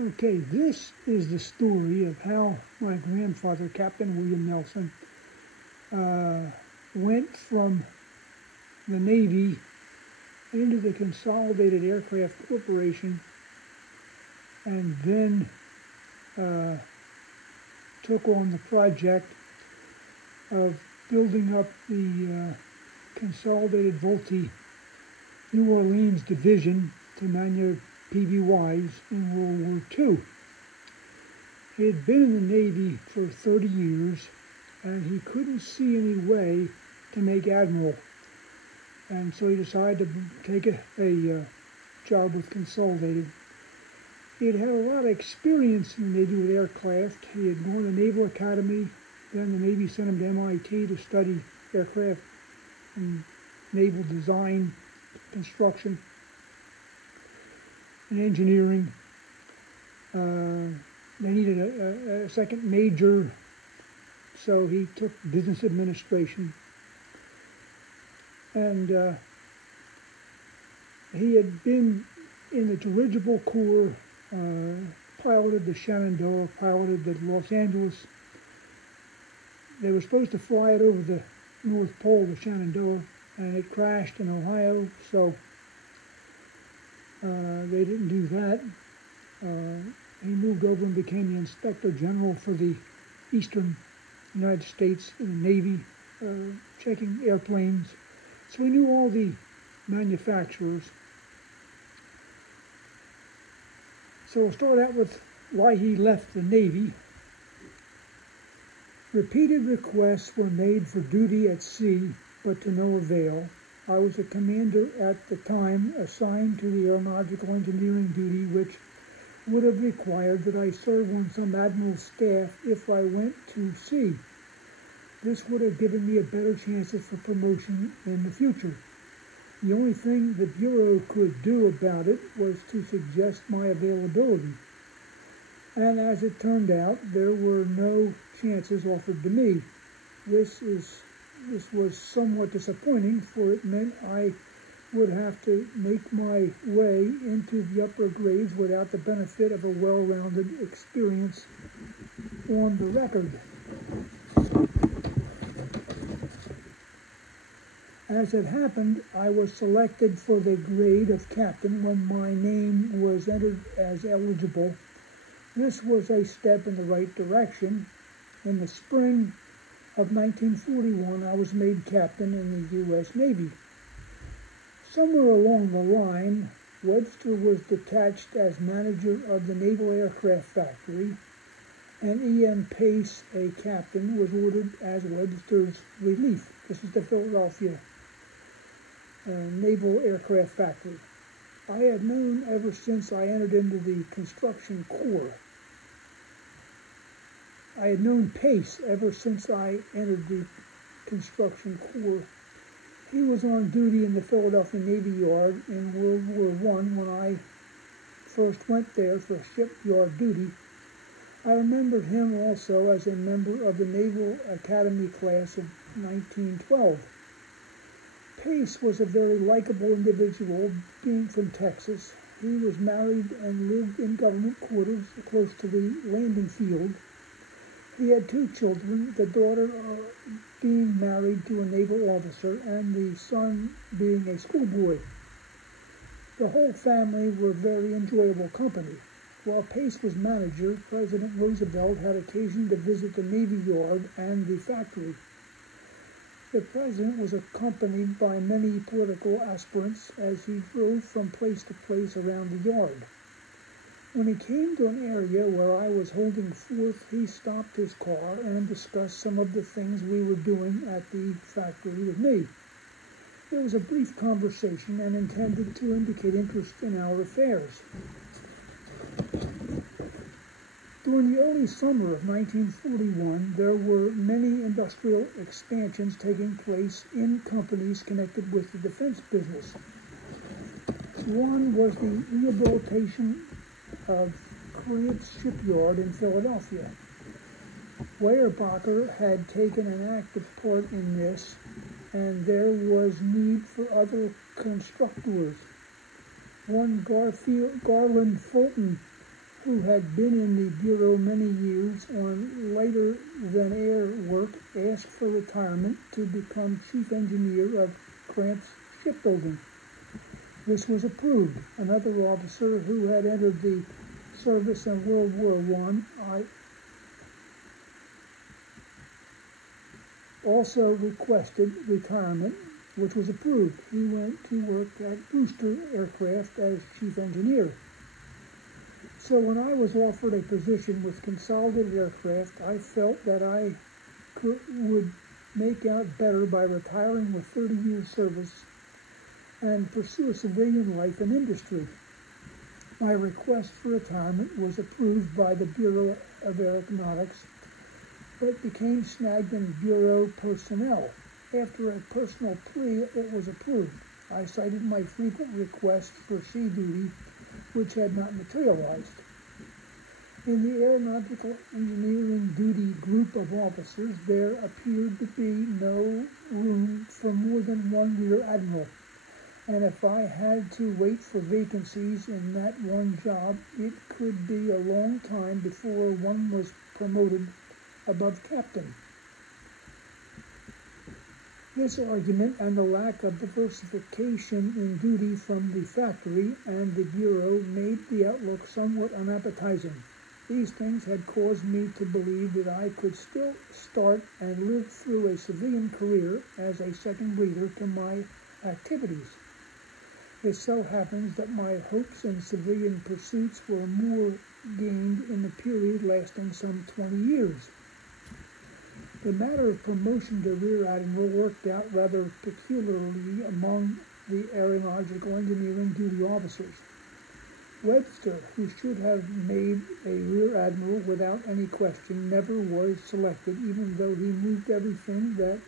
Okay, this is the story of how my grandfather, Captain William Nelson, went from the Navy into the Consolidated Aircraft Corporation and then took on the project of building up the Consolidated Vultee New Orleans division to manufacture PBYs in World War II. He had been in the Navy for 30 years and he couldn't see any way to make admiral. And so he decided to take a job with Consolidated. He had had a lot of experience in the Navy with aircraft. He had gone to the Naval Academy, then the Navy sent him to MIT to study aircraft and naval design, construction, and engineering. They needed a second major, so he took business administration. And he had been in the dirigible corps, piloted the Shenandoah, piloted the Los Angeles. They were supposed to fly it over the North Pole, the Shenandoah, and it crashed in Ohio, so they didn't do that. He moved over and became the Inspector General for the Eastern United States in the Navy, checking airplanes. So he knew all the manufacturers. So we'll start out with why he left the Navy. Repeated requests were made for duty at sea, but to no avail. I was a commander at the time assigned to the aeronautical engineering duty, which would have required that I serve on some admiral's staff if I went to sea. This would have given me a better chances for promotion in the future. The only thing the Bureau could do about it was to suggest my availability. And as it turned out, there were no chances offered to me. This was somewhat disappointing, for it meant I would have to make my way into the upper grades without the benefit of a well-rounded experience on the record. As it happened, I was selected for the grade of captain when my name was entered as eligible. This was a step in the right direction. In the spring of 1941, I was made captain in the U.S. Navy. Somewhere along the line, Webster was detached as manager of the Naval Aircraft Factory, and E.M. Pace, a captain, was ordered as Webster's relief. This is the Philadelphia Naval Aircraft Factory. I had known ever since I entered into the construction corps. I had known Pace ever since I entered the construction corps. He was on duty in the Philadelphia Navy Yard in World War I when I first went there for shipyard duty. I remembered him also as a member of the Naval Academy class of 1912. Pace was a very likable individual, being from Texas. He was married and lived in government quarters close to the landing field. He had 2 children, the daughter being married to a naval officer and the son being a schoolboy. The whole family were very enjoyable company. While Pace was manager, President Roosevelt had occasion to visit the Navy Yard and the factory. The president was accompanied by many political aspirants as he drove from place to place around the yard. When he came to an area where I was holding forth, he stopped his car and discussed some of the things we were doing at the factory with me. It was a brief conversation and intended to indicate interest in our affairs. During the early summer of 1941, there were many industrial expansions taking place in companies connected with the defense business. One was the rehabilitation of Creed's shipyard in Philadelphia. Weyerbacher had taken an active part in this, and there was need for other constructors. One Garland Fulton who had been in the Bureau many years on lighter-than-air work, asked for retirement to become chief engineer of Cramp's shipbuilding. This was approved. Another officer who had entered the service in World War I also requested retirement, which was approved. He went to work at Booster Aircraft as chief engineer. So when I was offered a position with Consolidated Aircraft, I felt that I would make out better by retiring with 30 years service and pursue a civilian life in industry. My request for retirement was approved by the Bureau of Aeronautics, but became snagged in Bureau personnel. After a personal plea, it was approved. I cited my frequent requests for sea duty, which had not materialized. In the aeronautical engineering duty group of officers, there appeared to be no room for more than one rear admiral, and if I had to wait for vacancies in that one job, it could be a long time before one was promoted above captain. This argument and the lack of diversification in duty from the factory and the Bureau made the outlook somewhat unappetizing. These things had caused me to believe that I could still start and live through a civilian career as a second leader to my activities. It so happens that my hopes in civilian pursuits were more gained in the period lasting some 20 years. The matter of promotion to Rear Admiral worked out rather peculiarly among the aeronautical engineering duty officers. Webster, who should have made a Rear Admiral without any question, never was selected, even though he moved everything that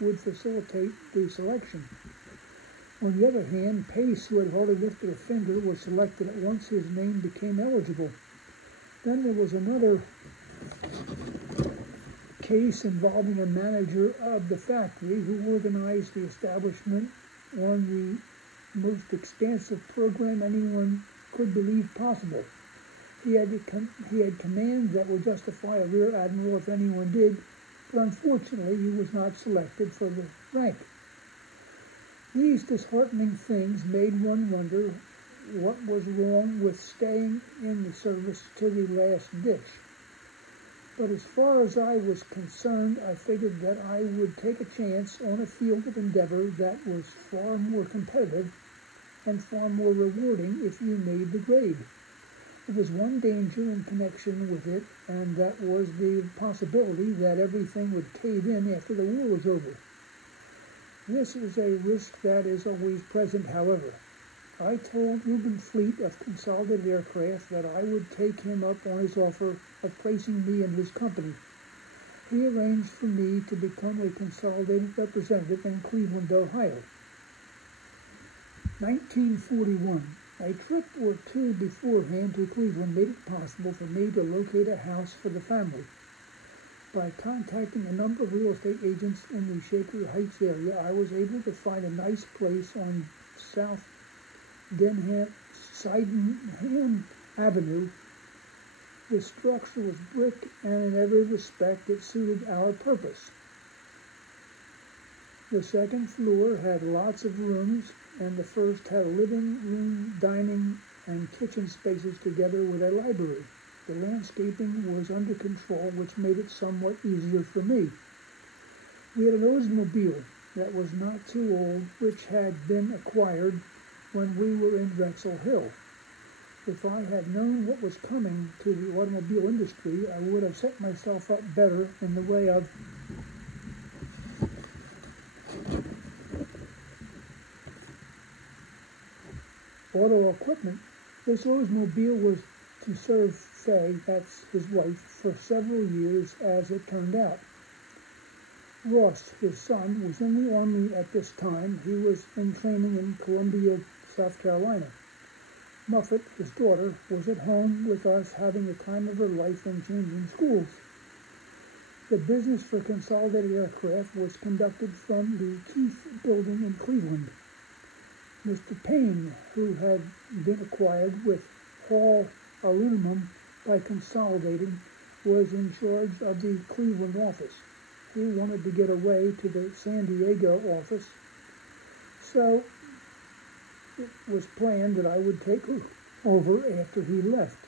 would facilitate the selection. On the other hand, Pace, who had hardly lifted a finger, was selected at once his name became eligible. Then there was another case involving a manager of the factory who organized the establishment on the most expansive program anyone could believe possible. He had command that would justify a rear admiral if anyone did, but unfortunately he was not selected for the rank. These disheartening things made one wonder what was wrong with staying in the service to the last ditch. But as far as I was concerned, I figured that I would take a chance on a field of endeavor that was far more competitive and far more rewarding if you made the grade. There was one danger in connection with it, and that was the possibility that everything would cave in after the war was over. This is a risk that is always present, however. I told Reuben Fleet of Consolidated Aircraft that I would take him up on his offer of placing me in his company. He arranged for me to become a Consolidated representative in Cleveland, Ohio. 1941. A trip or two beforehand to Cleveland made it possible for me to locate a house for the family. By contacting a number of real estate agents in the Shaker Heights area, I was able to find a nice place on South Sydenham Avenue. The structure was brick, and in every respect it suited our purpose. The second floor had lots of rooms, and the first had living room, dining, and kitchen spaces together with a library. The landscaping was under control, which made it somewhat easier for me. We had an Oldsmobile that was not too old, which had been acquired when we were in Drexel Hill. If I had known what was coming to the automobile industry, I would have set myself up better in the way of auto equipment. This Oldsmobile was to serve Faye, that's his wife, for several years, as it turned out. Ross, his son, was in the Army at this time. He was in training in Columbia, South Carolina. Muffet, his daughter, was at home with us having the time of her life and changing schools. The business for Consolidated Aircraft was conducted from the Keith building in Cleveland. Mr. Payne, who had been acquired with Hall aluminum by Consolidated, was in charge of the Cleveland office. He wanted to get away to the San Diego office, so it was planned that I would take over after he left.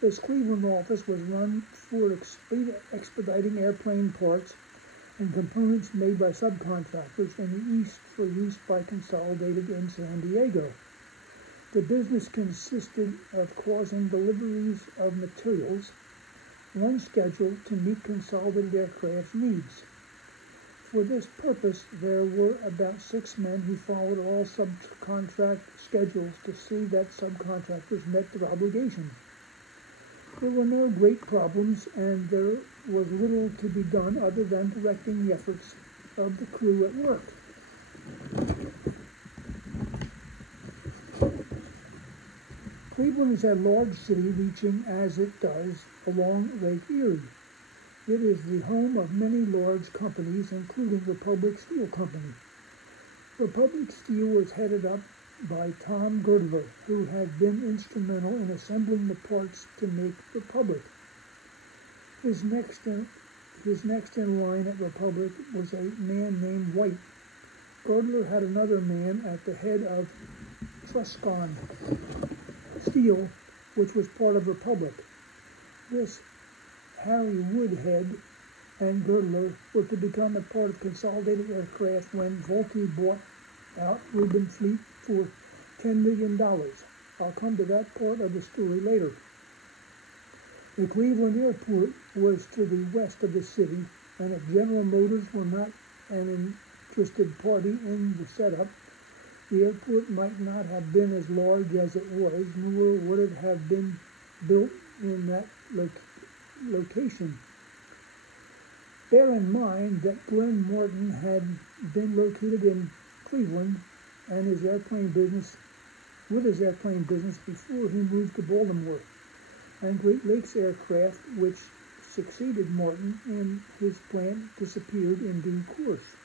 This Cleveland office was run for expediting airplane parts and components made by subcontractors in the East for use by Consolidated in San Diego. The business consisted of causing deliveries of materials on schedule to meet Consolidated aircraft needs. For this purpose, there were about 6 men who followed all subcontract schedules to see that subcontractors met their obligations. There were no great problems, and there was little to be done other than directing the efforts of the crew at work. Cleveland is a large city reaching, as it does, along Lake Erie. It is the home of many large companies, including Republic Steel Company. Republic Steel was headed up by Tom Girdler, who had been instrumental in assembling the parts to make Republic. His next in line at Republic was a man named White. Girdler had another man at the head of Truscon Steel, which was part of Republic. This Harry Woodhead and Girdler were to become a part of Consolidated Aircraft when Vultee bought out Reuben Fleet for $10 million. I'll come to that part of the story later. The Cleveland Airport was to the west of the city, and if General Motors were not an interested party in the setup, the airport might not have been as large as it was, nor would it have been built in that location. Bear in mind that Glenn Martin had been located in Cleveland and his airplane business before he moved to Baltimore, and Great Lakes Aircraft, which succeeded Martin in his plant, disappeared in due course.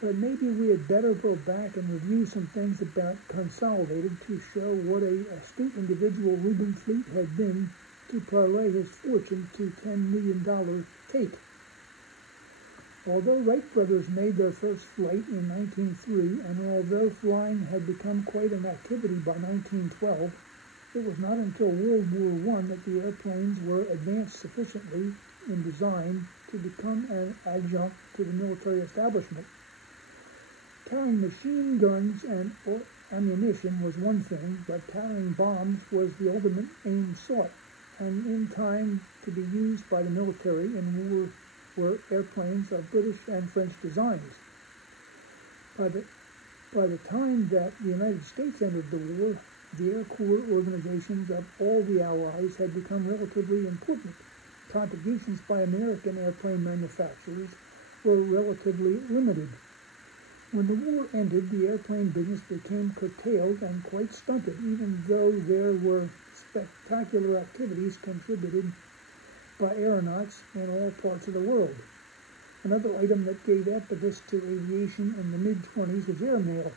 But maybe we had better go back and review some things about Consolidated to show what a astute individual Reuben Fleet had been to parlay his fortune to $10 million take. Although Wright brothers made their first flight in 1903, and although flying had become quite an activity by 1912, it was not until World War I that the airplanes were advanced sufficiently in design to become an adjunct to the military establishment. Carrying machine guns and ammunition was one thing, but carrying bombs was the ultimate aim sought, and in time to be used by the military in war were airplanes of British and French designs. By the time that the United States entered the war, the Air Corps organizations of all the Allies had become relatively important. Contributions by American airplane manufacturers were relatively limited. When the war ended, the airplane business became curtailed and quite stunted, even though there were spectacular activities contributed by aeronauts in all parts of the world. Another item that gave impetus to aviation in the mid-20s was airmail.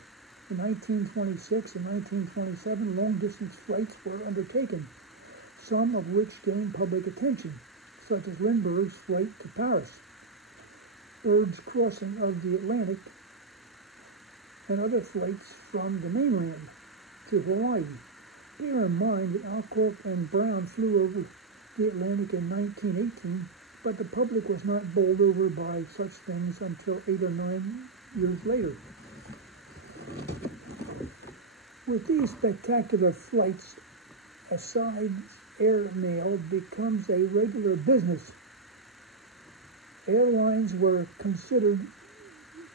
In 1926 and 1927, long-distance flights were undertaken, some of which gained public attention, such as Lindbergh's flight to Paris, Byrd's crossing of the Atlantic, and other flights from the mainland to Hawaii. Bear in mind that Alcorp and Brown flew over the Atlantic in 1918, but the public was not bowled over by such things until 8 or 9 years later. With these spectacular flights, aside, airmail becomes a regular business. Airlines were considered.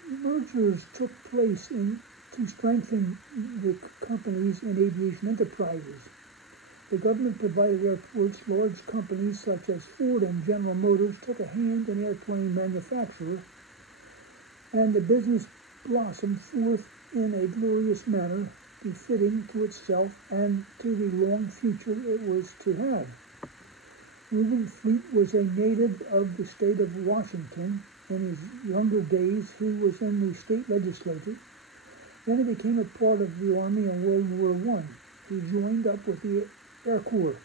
Mergers took place to strengthen the companies in aviation enterprises. The government provided airports. Large companies such as Ford and General Motors took a hand in airplane manufacture, and the business blossomed forth in a glorious manner, befitting to itself and to the long future it was to have. Reuben Fleet was a native of the state of Washington. In his younger days, he was in the state legislature. Then he became a part of the Army in World War I. He joined up with the Air Corps.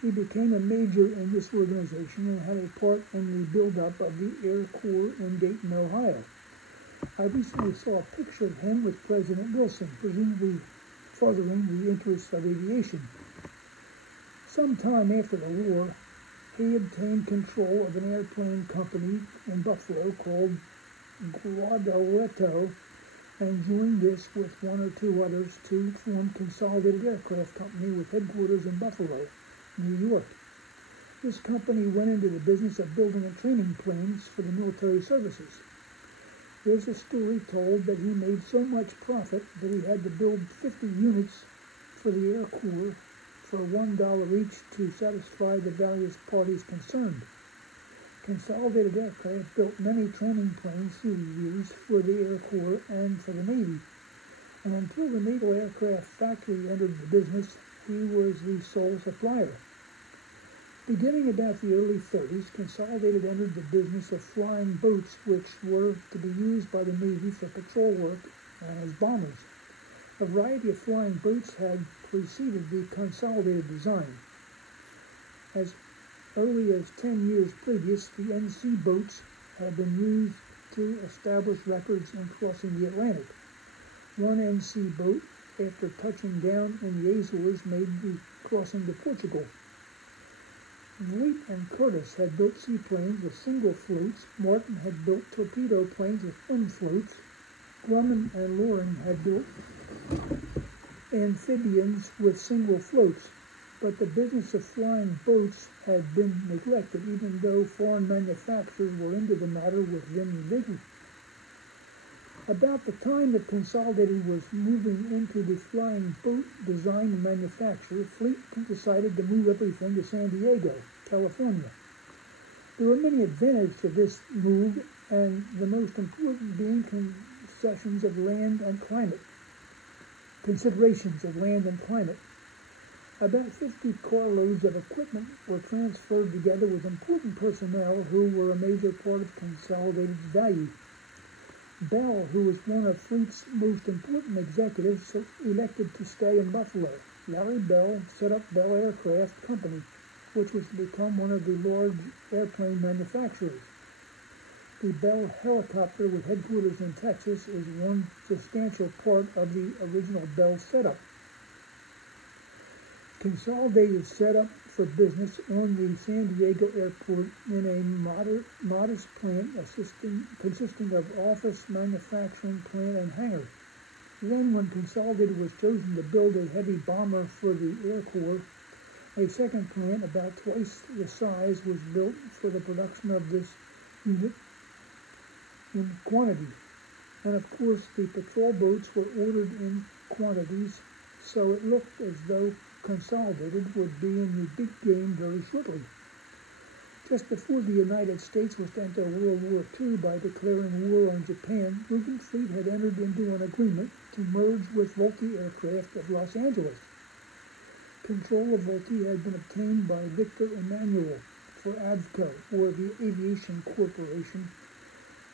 He became a major in this organization and had a part in the build-up of the Air Corps in Dayton, Ohio. I recently saw a picture of him with President Wilson, presumably furthering the interests of aviation. Sometime after the war, he obtained control of an airplane company in Buffalo called Guadalupe and joined this with one or two others to form Consolidated Aircraft Company with headquarters in Buffalo, New York. This company went into the business of building and training planes for the military services. There's a story told that he made so much profit that he had to build 50 units for the Air Corps for $1 each to satisfy the various parties concerned. Consolidated Aircraft built many training planes through the years for the Air Corps and for the Navy, and until the Naval Aircraft Factory entered the business, he was the sole supplier. Beginning about the early 30s, Consolidated entered the business of flying boats which were to be used by the Navy for patrol work and as bombers. A variety of flying boats had preceded the Consolidated design. As early as 10 years previous, the NC boats had been used to establish records in crossing the Atlantic. One NC boat, after touching down in the Azores, made the crossing to Portugal. Vultee and Curtiss had built seaplanes with single floats. Martin had built torpedo planes with twin floats. Grumman and Loring had built amphibians with single floats. But the business of flying boats had been neglected, even though foreign manufacturers were into the matter with vim and vigor. About the time that Consolidated was moving into the flying boat design and manufacture, Fleet decided to move everything to San Diego, California. There were many advantages to this move, and the most important being considerations of land and climate. About 50 carloads of equipment were transferred together with important personnel who were a major part of Consolidated's value. Bell, who was one of Fleet's most important executives, elected to stay in Buffalo. Larry Bell set up Bell Aircraft Company, which was to become one of the large airplane manufacturers. The Bell helicopter with headquarters in Texas is one substantial part of the original Bell setup. Consolidated set up for business on the San Diego airport in a modest plant consisting of office, manufacturing plant, and hangar. Then, when Consolidated was chosen to build a heavy bomber for the Air Corps, a second plant about twice the size was built for the production of this unit in quantity. And of course, the patrol boats were ordered in quantities, so it looked as though Consolidated would be in the big game very shortly. Just before the United States was to enter World War II by declaring war on Japan, Fleet had entered into an agreement to merge with Vultee Aircraft of Los Angeles. Control of Vultee had been obtained by Victor Emanuel for Avco, or the Aviation Corporation,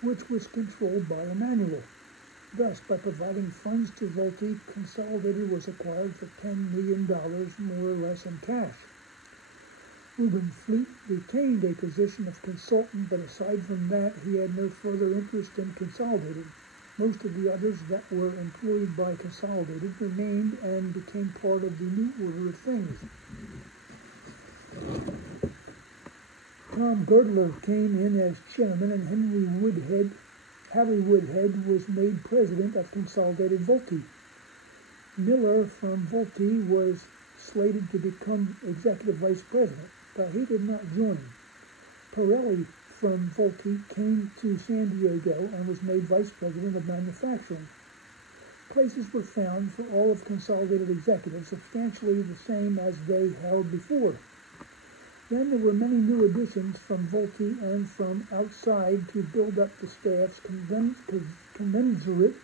which was controlled by Emanuel. Thus, by providing funds to Vultee, Consolidated was acquired for $10 million, more or less in cash. Reuben Fleet retained a position of consultant, but aside from that, he had no further interest in Consolidated. Most of the others that were employed by Consolidated remained and became part of the new order of things. Tom Girdler came in as chairman, and Harry Woodhead was made president of Consolidated Vultee. Miller from Vultee was slated to become executive vice president, but he did not join. Pirelli from Vultee came to San Diego and was made vice president of manufacturing. Places were found for all of Consolidated executives, substantially the same as they held before. Then there were many new additions from Vultee and from outside to build up the staffs commensurate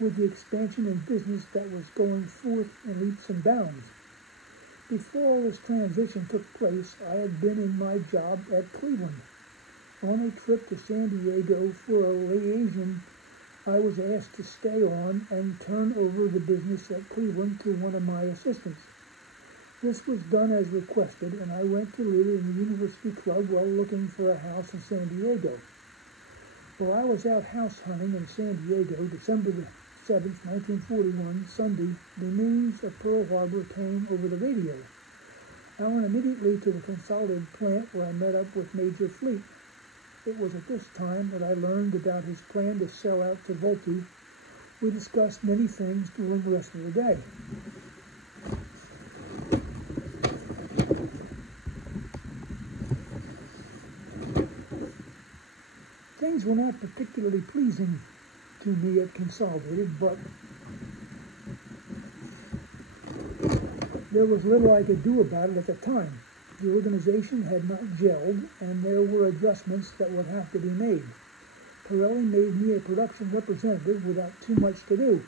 with the expansion in business that was going forth in leaps and bounds. Before all this transition took place, I had been in my job at Cleveland. On a trip to San Diego for a liaison, I was asked to stay on and turn over the business at Cleveland to one of my assistants. This was done as requested, and I went to live in the University Club while looking for a house in San Diego. While I was out house hunting in San Diego, December the 7th, 1941, Sunday, the news of Pearl Harbor came over the radio. I went immediately to the Consolidated plant where I met up with Major Fleet. It was at this time that I learned about his plan to sell out to Vultee. We discussed many things during the rest of the day. Things were not particularly pleasing to me at Consolidated, but there was little I could do about it at the time. The organization had not gelled, and there were adjustments that would have to be made. Pirelli made me a production representative without too much to do.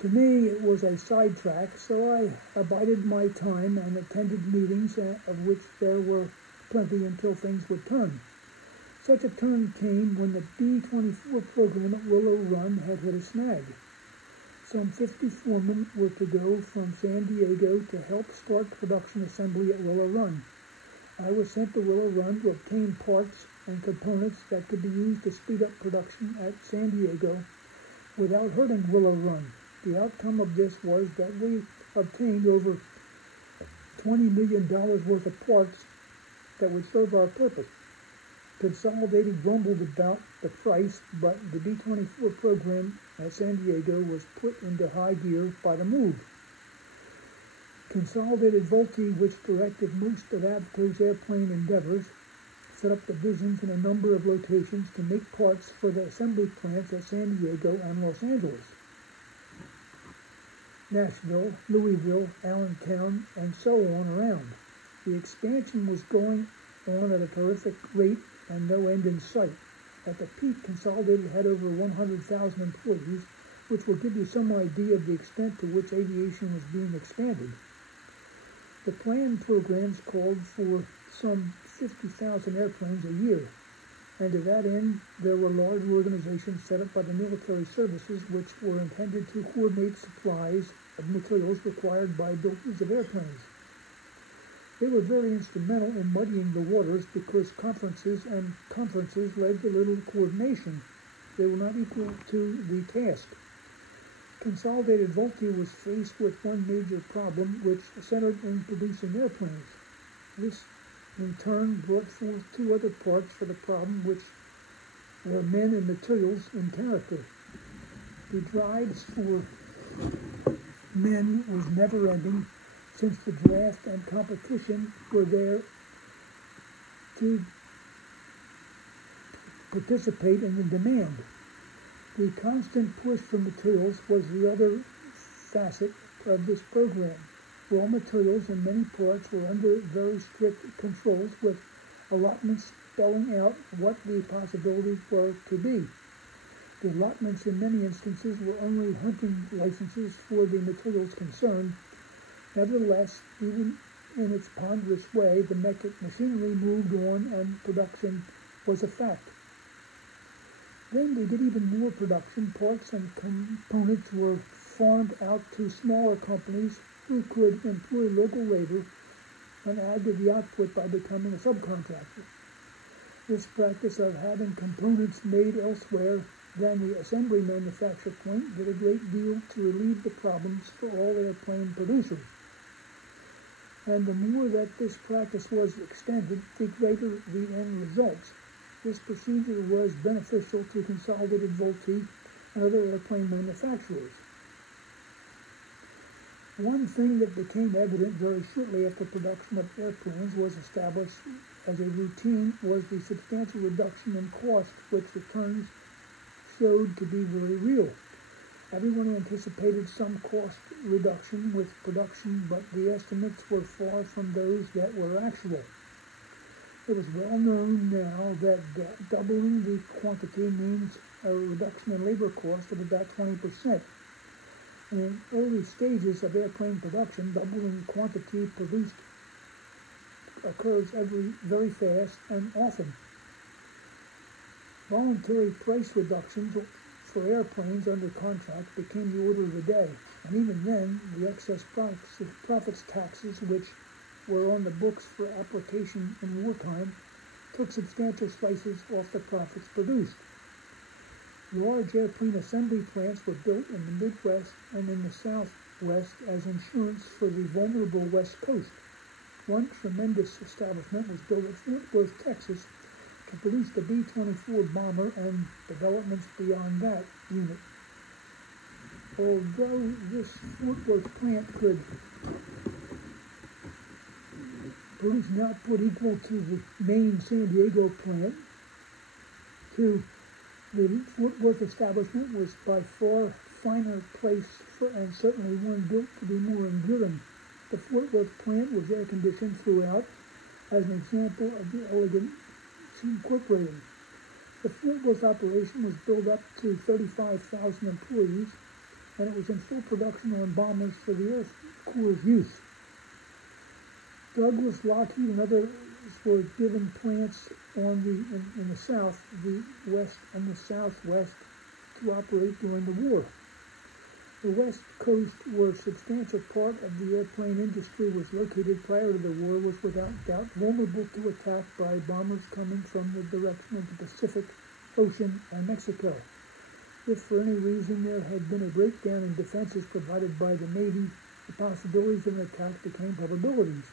To me, it was a sidetrack, so I abided my time and attended meetings, of which there were plenty until things would turn. Such a turn came when the B-24 program at Willow Run had hit a snag. Some 50 foremen were to go from San Diego to help start production assembly at Willow Run. I was sent to Willow Run to obtain parts and components that could be used to speed up production at San Diego without hurting Willow Run. The outcome of this was that we obtained over $20 million worth of parts that would serve our purpose. Consolidated grumbled about the price, but the B-24 program at San Diego was put into high gear by the move. Consolidated Vultee, which directed most of Avco's airplane endeavors, set up divisions in a number of locations to make parts for the assembly plants at San Diego and Los Angeles, Nashville, Louisville, Allentown, and so on around. The expansion was going on at a terrific rate and no end in sight. At the peak, Consolidated had over 100,000 employees, which will give you some idea of the extent to which aviation was being expanded. The planned programs called for some 50,000 airplanes a year, and to that end, there were large organizations set up by the military services which were intended to coordinate supplies of materials required by builders of airplanes. They were very instrumental in muddying the waters because conferences led to little coordination. They were not equal to the task. Consolidated Vultee was faced with one major problem which centered in producing airplanes. This, in turn, brought forth two other parts for the problem, which were men and materials in character. The drives for men was never-ending, since the draft and competition were there to participate in the demand. The constant push for materials was the other facet of this program. Raw materials and many parts were under very strict controls, with allotments spelling out what the possibilities were to be. The allotments in many instances were only hunting licenses for the materials concerned. Nevertheless, even in its ponderous way, the machinery moved on and production was a fact. Then, to get even more production, parts and components were farmed out to smaller companies who could employ local labor and add to the output by becoming a subcontractor. This practice of having components made elsewhere than the assembly manufacture point did a great deal to relieve the problems for all airplane producers. And the more that this practice was extended, the greater the end results. This procedure was beneficial to Consolidated Vultee and other airplane manufacturers. One thing that became evident very shortly after production of airplanes was established as a routine was the substantial reduction in cost, which returns showed to be very real. Everyone anticipated some cost reduction with production, but the estimates were far from those that were actual. It was well known now that doubling the quantity means a reduction in labor cost of about 20%. And in early stages of airplane production, doubling quantity produced occurs very fast and often. Voluntary price reductions for airplanes under contract became the order of the day. And even then, the excess profits taxes, which were on the books for application in wartime, took substantial slices off the profits produced. Large airplane assembly plants were built in the Midwest and in the Southwest as insurance for the vulnerable West Coast. One tremendous establishment was built at Fort Worth, Texas, to produce the B-24 bomber and developments beyond that unit. Although this Fort Worth plant could produce an output equal to the main San Diego plant, the Fort Worth establishment was by far finer place and certainly one built to be more enduring. The Fort Worth plant was air-conditioned throughout, as an example of the elegance incorporated. The Fort Worth operation was built up to 35,000 employees, and it was in full production on bombers for the Air Corps' use. Douglas, Lockheed, and others were given plants in the South, the West, and the Southwest to operate during the war. The West Coast, where a substantial part of the airplane industry was located prior to the war, was without doubt vulnerable to attack by bombers coming from the direction of the Pacific Ocean and Mexico. If for any reason there had been a breakdown in defenses provided by the Navy, the possibilities of an attack became probabilities.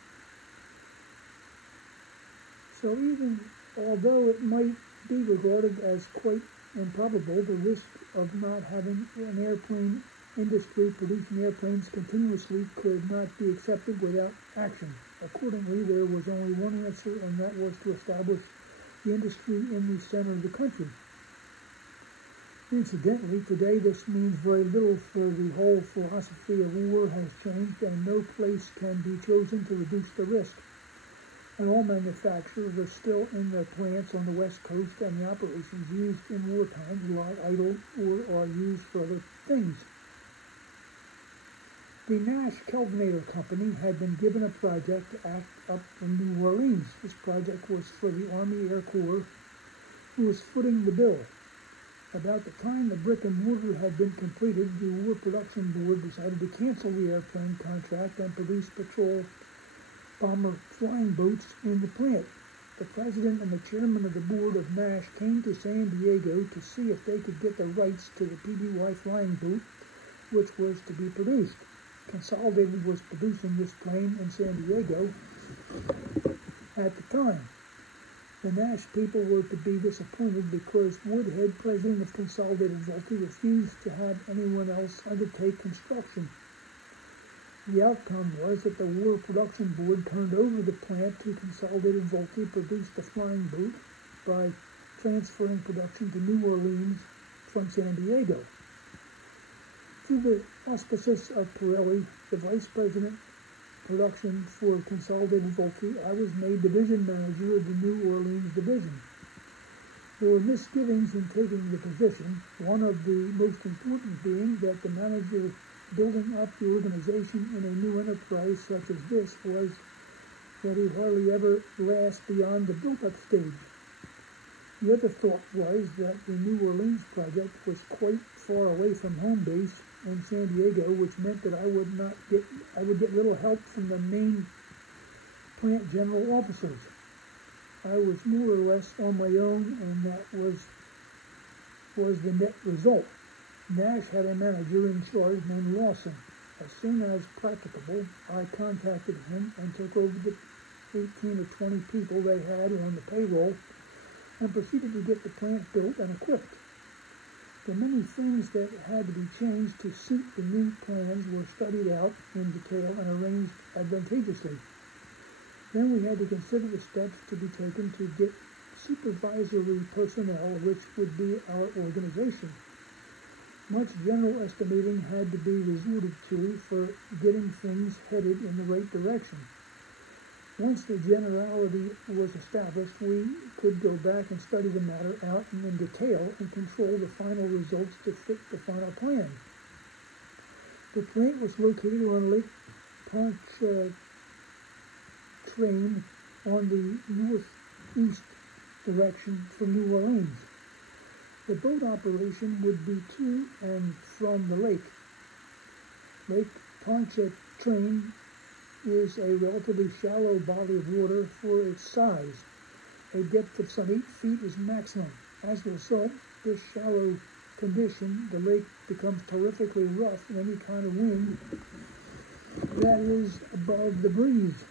So even although it might be regarded as quite improbable, the risk of not having an airplane industry producing airplanes continuously could not be accepted without action. Accordingly, there was only one answer, and that was to establish the industry in the center of the country. Incidentally, today this means very little, for the whole philosophy of war has changed, and no place can be chosen to reduce the risk. And all manufacturers are still in their plants on the West Coast, and the operations used in wartime lie idle or are used for other things. The Nash Kelvinator Company had been given a project to act up in New Orleans. This project was for the Army Air Corps, who was footing the bill. About the time the brick and mortar had been completed, the War Production Board decided to cancel the airplane contract and produce patrol bomber flying boats in the plant. The president and the chairman of the board of Nash came to San Diego to see if they could get the rights to the PBY flying boat, which was to be produced. Consolidated was producing this plane in San Diego at the time. The Nash people were to be disappointed because Woodhead, president of Consolidated Vultee, refused to have anyone else undertake construction. The outcome was that the War Production Board turned over the plant to Consolidated Vultee, produced the flying boat by transferring production to New Orleans from San Diego. Through the auspices of Pirelli, the vice president production for Consolidated Vultee, I was made division manager of the New Orleans division. There were misgivings in taking the position, one of the most important being that the manager building up the organization in a new enterprise such as this was that he hardly ever lasts beyond the built-up stage. The other thought was that the New Orleans project was quite far away from home base in San Diego, which meant that I would get little help from the main plant general officers. I was more or less on my own, and that was the net result. Nash had a manager in charge named Lawson. As soon as practicable, I contacted him and took over the 18 or 20 people they had on the payroll and proceeded to get the plant built and equipped. The many things that had to be changed to suit the new plans were studied out in detail and arranged advantageously. Then we had to consider the steps to be taken to get supervisory personnel, which would be our organization. Much general estimating had to be resorted to for getting things headed in the right direction. Once the generality was established, we could go back and study the matter out in detail and control the final results to fit the final plan. The plant was located on Lake Pontchartrain on the northeast direction from New Orleans. The boat operation would be to and from the lake. Lake Pontchartrain is a relatively shallow body of water for its size. A depth of some 8 feet is maximum. As a result, this shallow condition, the lake becomes terrifically rough in any kind of wind that is above a breeze.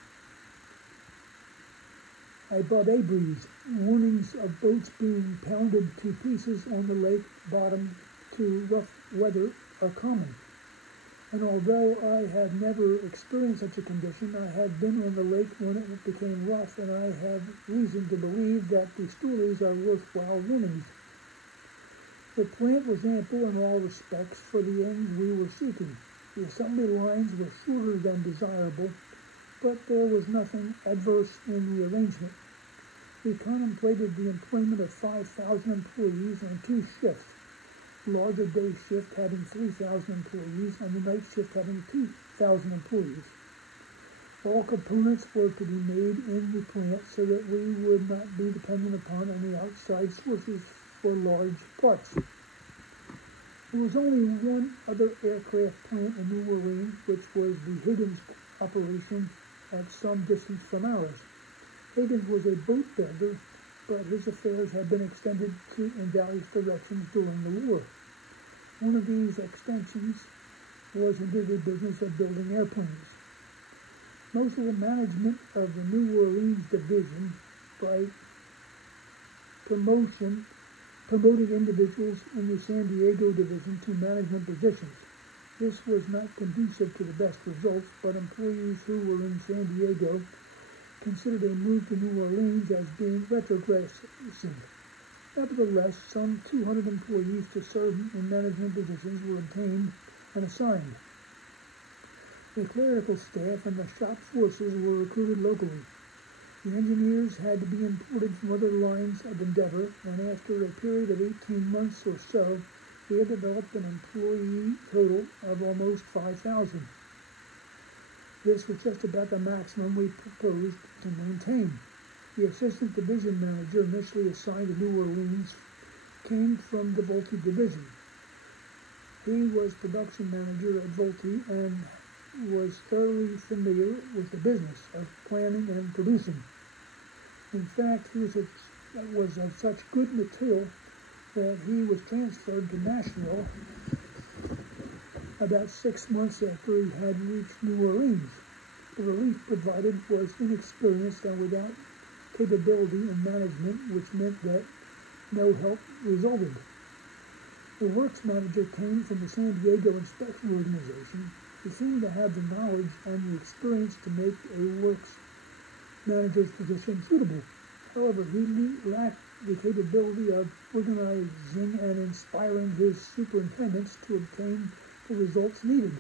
Warnings of boats being pounded to pieces on the lake bottom to rough weather are common. And although I have never experienced such a condition, I have been on the lake when it became rough, and I have reason to believe that the stories are worthwhile warnings. The plant was ample in all respects for the ends we were seeking. The assembly lines were shorter than desirable, but there was nothing adverse in the arrangement. We contemplated the employment of 5,000 employees on 2 shifts, the larger day shift having 3,000 employees and the night shift having 2,000 employees. All components were to be made in the plant so that we would not be dependent upon any outside sources for large parts. There was only one other aircraft plant in New Orleans, which was the Higgins operation at some distance from ours. Higgins was a boat builder, but his affairs had been extended in various directions during the war. One of these extensions was into the business of building airplanes. Most of the management of the New Orleans division, by promoted individuals in the San Diego division to management positions. This was not conducive to the best results, but employees who were in San Diego considered a move to New Orleans as being retrogressive. Nevertheless, some 200 employees to serve in management positions were obtained and assigned. The clerical staff and the shop forces were recruited locally. The engineers had to be imported from other lines of endeavor, and after a period of 18 months or so, we had developed an employee total of almost 5,000. This was just about the maximum we proposed to maintain. The assistant division manager initially assigned to New Orleans came from the Vultee division. He was production manager at Vultee and was thoroughly familiar with the business of planning and producing. In fact, he was of such good material that he was transferred to Nashville about 6 months after he had reached New Orleans. The relief provided was inexperienced and without capability in management, which meant that no help resulted. The works manager came from the San Diego Inspection Organization. He seemed to have the knowledge and the experience to make a works manager's position suitable. However, he lacked the capability of organizing and inspiring his superintendents to obtain the results needed.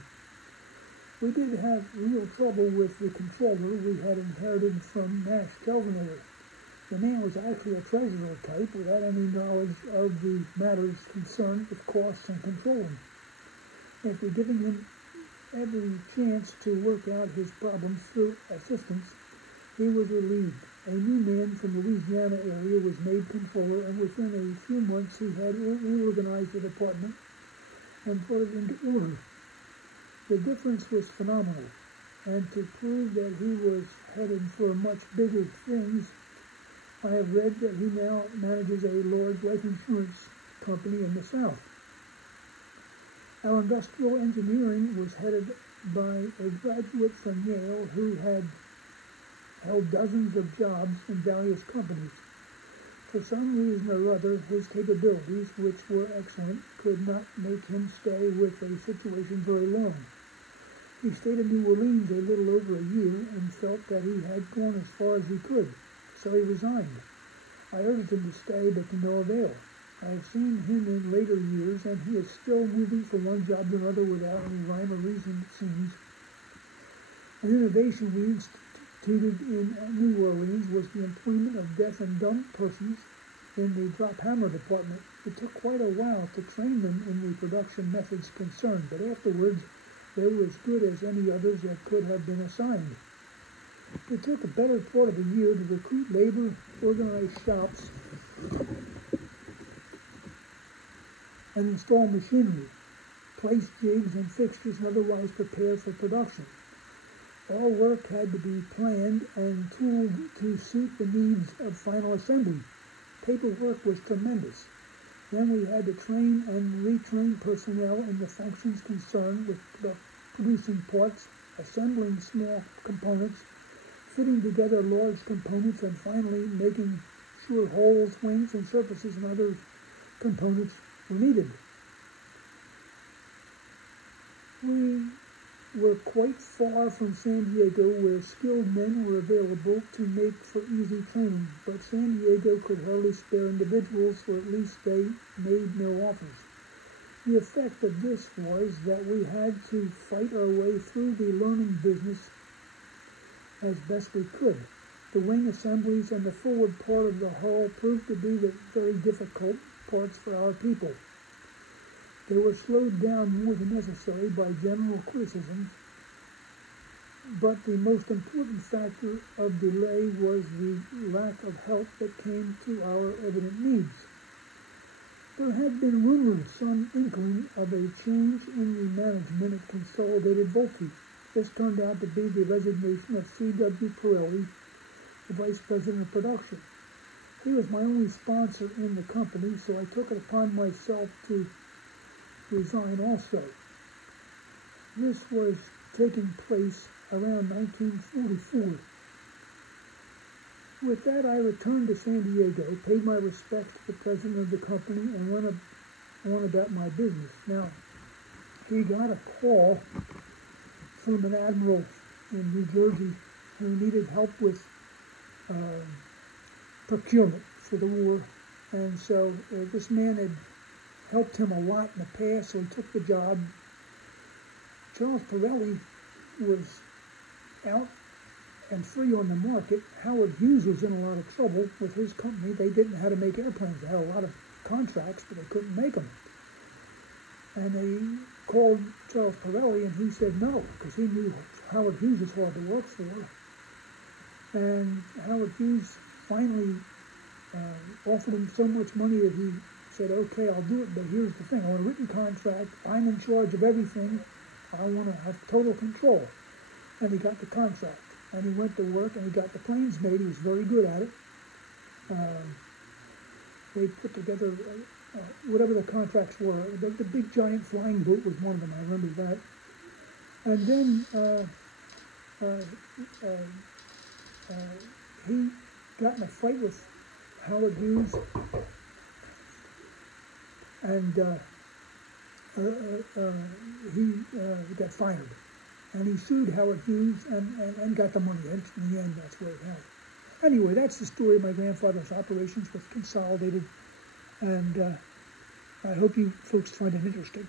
We did have real trouble with the controller we had inherited from Nash Kelvinator. The man was actually a treasurer type without any knowledge of the matters concerned with costs and controlling. After giving him every chance to work out his problems through assistance, he was relieved. A new man from the Louisiana area was made controller, and within a few months he had reorganized the department and put it into order. The difference was phenomenal, and to prove that he was headed for much bigger things, I have read that he now manages a large life insurance company in the South. Our industrial engineering was headed by a graduate from Yale who had held dozens of jobs in various companies. For some reason or other, his capabilities, which were excellent, could not make him stay with a situation very long. He stayed in New Orleans a little over a year and felt that he had gone as far as he could, so he resigned. I urged him to stay, but to no avail. I have seen him in later years, and he is still moving from one job to another without any rhyme or reason, it seems. An innovation we instituted in New Orleans was the employment of deaf and dumb persons in the drop hammer department. It took quite a while to train them in the production methods concerned, but afterwards they were as good as any others that could have been assigned. It took a better part of a year to recruit labor, organize shops, and install machinery. place jigs and fixtures, and otherwise prepare for production. All work had to be planned and tooled to suit the needs of final assembly. Paperwork was tremendous. Then we had to train and retrain personnel in the functions concerned with producing parts, assembling small components, fitting together large components, and finally making sure holes, wings, and surfaces and other components were needed. We were quite far from San Diego, where skilled men were available to make for easy training, but San Diego could hardly spare individuals, or at least they made no offers. The effect of this was that we had to fight our way through the learning business as best we could. The wing assemblies and the forward part of the hull proved to be the very difficult parts for our people. They were slowed down more than necessary by general criticisms, but the most important factor of delay was the lack of help that came to our evident needs. There had been rumors, some inkling of a change in the management at Consolidated Vultee. This turned out to be the resignation of C.W. Pirelli, the vice president of production. He was my only sponsor in the company, so I took it upon myself to resign also. This was taking place around 1944. With that, I returned to San Diego, paid my respects to the president of the company, and went on about my business. Now, he got a call from an admiral in New Jersey who needed help with procurement for the war, and so this man had helped him a lot in the past, so he took the job. Charles Pirelli was out and free on the market. Howard Hughes was in a lot of trouble with his company. They didn't know how to make airplanes. They had a lot of contracts, but they couldn't make them. And they called Charles Pirelli, and he said no, because he knew Howard Hughes was hard to work for. And Howard Hughes finally offered him so much money that he said, okay, I'll do it, but here's the thing. I want a written contract. I'm in charge of everything. I want to have total control. And he got the contract. And he went to work, and he got the planes made. He was very good at it. They put together whatever the contracts were. The big giant flying boat was one of them. I remember that. And then he got in a fight with Howard Hughes, and he got fired. And he sued Howard Hughes and got the money. In the end, that's where it happened. Anyway, that's the story of my grandfather's operations with Consolidated, and I hope you folks find it interesting.